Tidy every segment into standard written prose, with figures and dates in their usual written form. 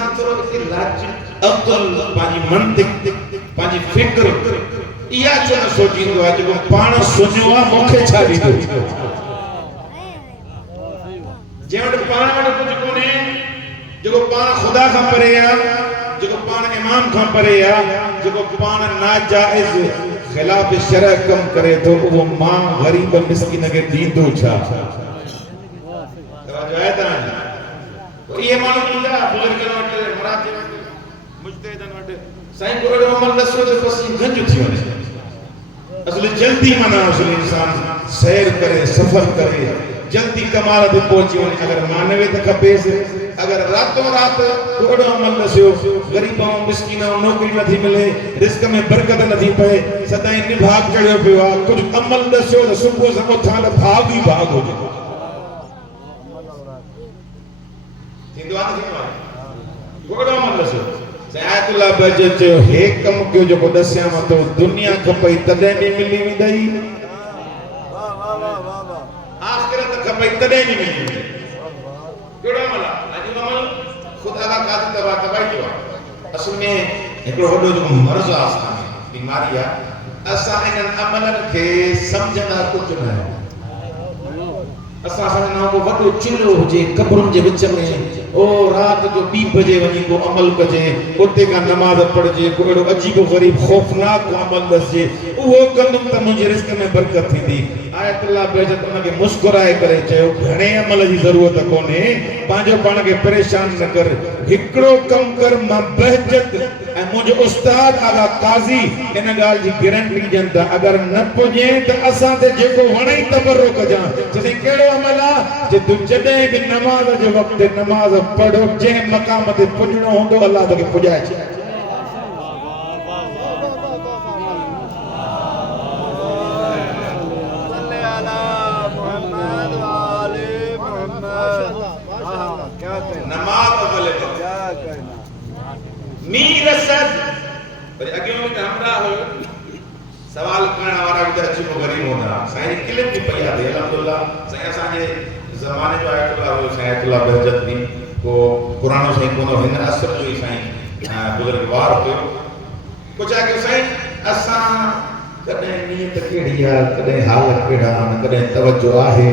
इंसान थोरो लाज अक़ल पाजी मंतिक पाजी फिक्र इया छो न सोचींदो आहे जेको पाण सुञो आहे मूंखे छा ॾींदो जंहिं वटि पाण वटि कुझु कोन्हे जेको पाण ख़ुदा खां परे आहे जेको पाण इमाम खां परे आहे जेको पाण नाजाइज़ ख़िलाफ़ शरअ कम करे थो उहो मां ग़रीब मिस्किन खे ॾींदो छा तवजो आहे तव्हांजी इहे माण्हू ईंदा बुज़ुर्गनि वटि मराठी वटि मुज्तहिदनि वटि साईं को अहिड़ो अमल ॾसो जो बसि गंज थी वञे असली जल्दी माना असली इंसान सैर करे सफ़र करे जल्दी कमाल ते पहुची वञे अगर मानवे त खपेसि अगर रातों रात थोड़ो अमल ॾसियो ग़रीब ऐं मिस्किन नौकरी नथी मिले रिस्क में बरकत नथी पए सदाईं निभाग चढ़ियो पियो आहे कुझु अमल ॾसियो त सुबुह सां उथां त भाग ई भाग हुजे थींदो आहे न थींदो आहे थोड़ो अमल ॾसियो आयतुल्लाह बहजत चयो हे कम कयो जेको ॾसियांव थो दुनिया खपई तॾहिं बि मिली वेंदई आख़िरत खपई तॾहिं बि मिली वेंदई कहिड़ो अमल आहे अॼु अमल ख़ुदा का काद तबाही जो आहे असल में हिकिड़ो वॾो जेको मर्ज़ आहे असांखे बीमारी आहे असां इन्हनि अमलनि खे सम्झंदा कुझु न आहियूं असां सम्झंदा को वॾो चुल्हो हुजे कब्रुनि जे विच में ओ रात जो 2 बजे वञी को अमल कजे उते का नमाज पढ़जे को एड़ो अजीब गरीब खौफनाक को अमल दसजे उहो कंदुम त मुंहिंजे रिस्क में बरकत थींदी आयतुल्लाह बेजत उनखे मुस्कुराए करे चयो घणे अमल जी ज़रूरत कोन्हे पंहिंजो पाण खे परेशान न कर हिकिड़ो कम कर मां बहजत ऐं मुंहिंजो उस्ताद आला काज़ी इन ॻाल्हि जी गारंटी ॾियनि था अगरि न पुॼे त असां ते जेको वणे तबरो कजां जॾहिं कहिड़ो अमल आहे जे तूं जॾहिं बि नमाज़ जे वक़्तु नमाज़ पढ़ो जंहिं मक़ाम ते पुॼणो हूंदो अल्लाह तोखे पुॼाए छॾे मीर सद पर अगे में हमरा हो सवाल करण वाला भी अच्छी को गरीब होना साईं क्लिप भी पया दे अल्हम्दुलिल्लाह साईं असा जे जमाने जो आयतुल्लाह हो साईं बहजत भी को पुरानो साईं को हिन असर जो साईं बुजुर्गवार हो कुछ आके साईं असा कदे नियत केड़ी है कदे हाल केड़ा कदे तवज्जो आहे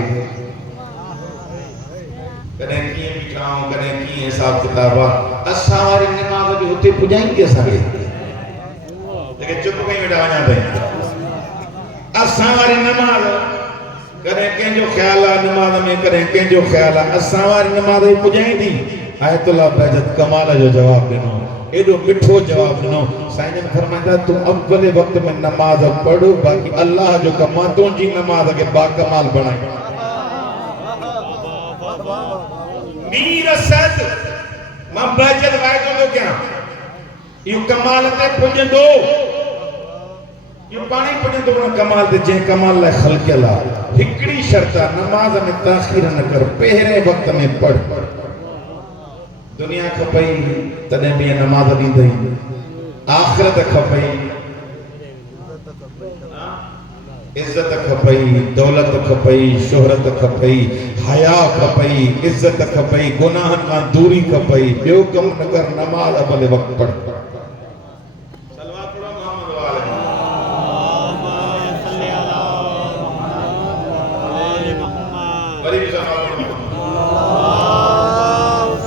कदे की बिठाऊं कदे की हिसाब किताब असा वारी नमाज जो होते पुजाएंगे असांखे लेकिन चुप कहीं वेठा वञा पई असा वारी नमाज कदे कंहिंजो ख्याल आहे नमाज में कदे कंहिंजो ख्याल आहे असा वारी नमाज पुजाईंदी आयतुल्लाह बहजत कमाल जो जवाब ॾिनो एडो मिठो जवाब ॾिनो साईं जन फरमाईंदा तू अव्वल वक्त में नमाज पढ़ बाकी अल्लाह जो कम तुंहिंजी नमाज खे बाकमाल बणाई मीर सद मां बहजत वायदो थो कयां इहो कमाल ते पुॼंदो इहो पाणी पुॼंदो न कमाल ते जंहिं कमाल लाइ ख़लक़ियल आहे हिकिड़ी शर्त आहे नमाज में ताख़ीर न कर पहिरें वक़्त में पढ़ दुनिया खपई तॾहिं बि नमाज ॾींदई आख़िरत खपई इज्जत खपई दौलत खपई शोहरत खपई हया खपई इज्जत खपई गुनाहन खां दूरी खपई ॿियो कम न कर नमाज भले वक्त पढ़ सलवात पढ़ो मोहम्मद वाले सल्ली अला मोहम्मद वरी भी सलवात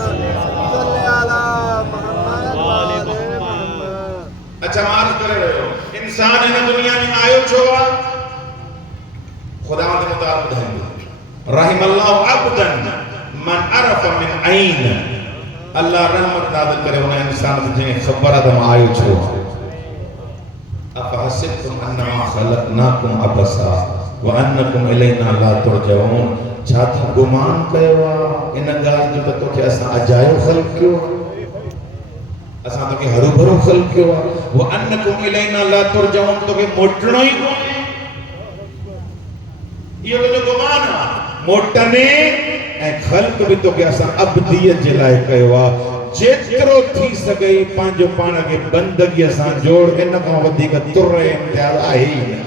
सल्ली अला मोहम्मद अच्छा मार्ज करे रहो इंसान इन दुनिया में आयो छो खुदा ने मुताबिक ॿुधाईंदो रहिम अल्लाह अब्दन मन अरफ मिन ऐन अल्लाह रहमत नाज़िल करे उन इंसान ते जंहिं ख़बर आहे त मां आयो छो अफहसिबतुम अन्नमा ख़लक़नाकुम अबसा व अन्नकुम इलैना ला तुरजऊन छा तव्हां गुमान कयो आहे इन ॻाल्हि जो त तोखे असां अजायो ख़ल्क़ कयो असां तोखे हरू भरू ख़ल्क़ कयो आहे व अन्नकुम इलैना ला तुरजऊन तोखे मोटणो ई कोन्हे इहो तो गुमान आहे मोटने ऐं ख़ल्क़ बि तोखे असां अब्दियत जे लाइ कयो आहे जेतिरो थी सघे पंहिंजो पाण खे बंदगीअ सां जोड़ इन खां वधीक तुर इम्तियाज़ आहे ई न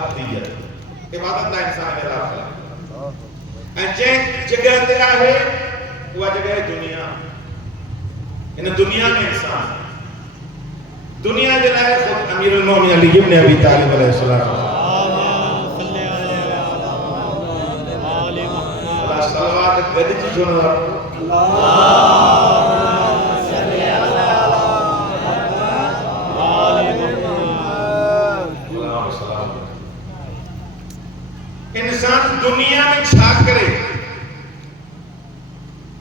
अब्दियत इबादत आहे इंसान खे ऐं जंहिं जॻह ते आहे उहा जॻह दुनिया इन दुनिया में इंसान दुनिया जे लाइ खुद अमीरुल मोमिनीन अली इब्न अबी तालिब अलैहिस्सलाम सलवात गॾिजी छो न इंसान दुनिया में छा करे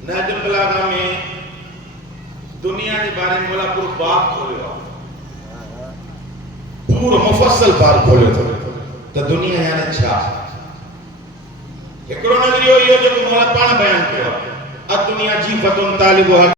नहजुल बलागा में दुनिया के बारे में बोला पूरो बाप खोलियो पूरो मुफस्सल बाप खोलियो तो दुनिया यानी छा एकड़ो नजरियो यो जो मोला पाण बयान कयो अ दुनिया जी फतुन तालिबु